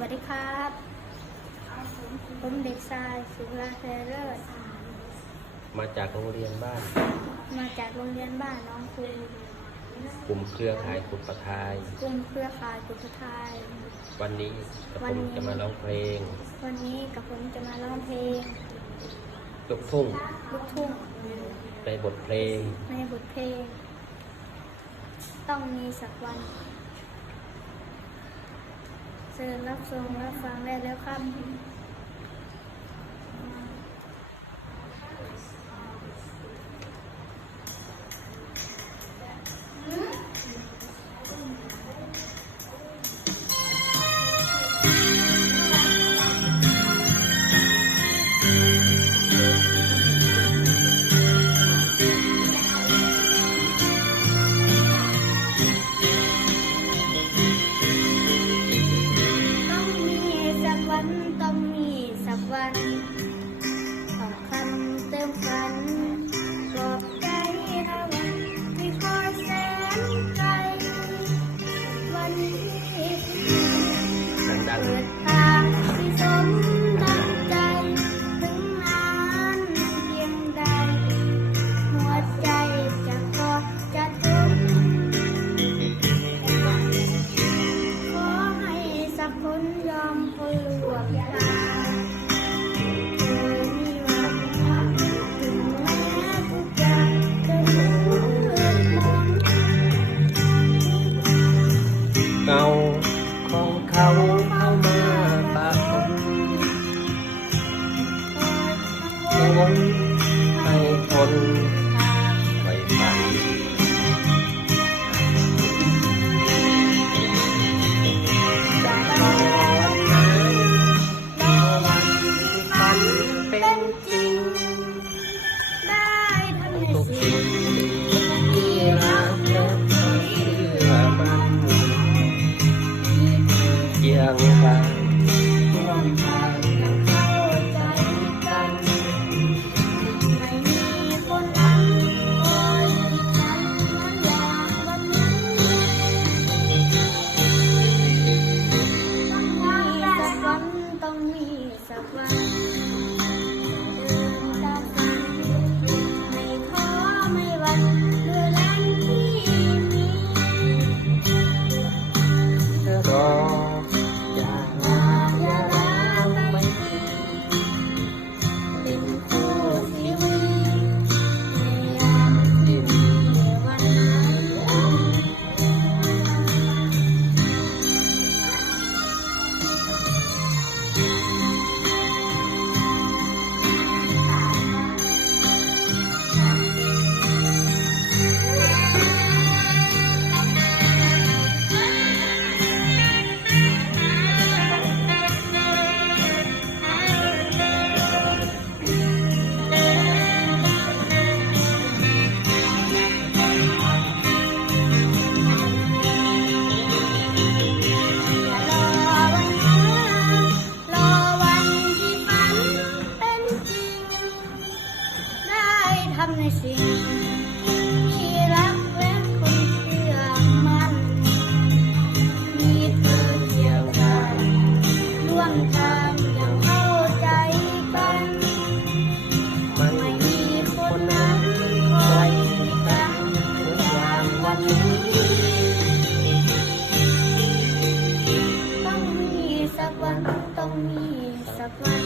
วัสดีครับผมเด็กชายสุราเทเลิศมาจากโรงเรียนบ้านมาจากโรงเรียนบ้านน้องครูกลุ่มเครือข่ายกุฎประทายกลุ่มเครือข่ายกุฎทายวันนี้กับผมจะมาร้องเพลงวันนี้กับผมจะมาร้องเพลงลูกทุ่งในบทเพลงต้องมีสักวันเชิญรับชมรับฟังได้แล้วครับต้องมีสักวันต้องคำเติมฝันปลอบใจเราวันที่คอยแสนไกลวันที่เปิดทางที่สมดังใจถึงนานเพียงใดหัวใจจะกอดจะทุกขอให้สักคนยอมคนลวงเงาของเขาเข้ามาปะปนให้ทนไว้ฝันจะรอวันนั้นรอวันที่ฝันเป็นจริงได้ทำในทุกสิ่งที่รักและเชื่อมันเคียงกันร่วมทางเข้าใจกันไม่มีคนนั้นคอยฉันนั้นอย่างวันนี้ต้องมีสักวันเดินตามฝันไม่ท้อไม่หวั่นด้วยแรงที่มี จะรออย่าลาอย่าลาไม่ทิ้งเป็นคู่ชีวิตในยามที่มีวันนั้นรอวันที่ฝันเป็นจริงได้ทำในสิ่งที่รักและคนเชื่อมันมีเธอเกี่ยวกันร่วมทางอย่างเข้าใจกันไม่ไม่ มี มีค คน น นั้ นั้น น ค ค อ อย ย ติด กั ตาน ม เหมือนออาย่าง ง วั วัน น นี้ นี้ต้องมีสักวันต้องมีสักวัน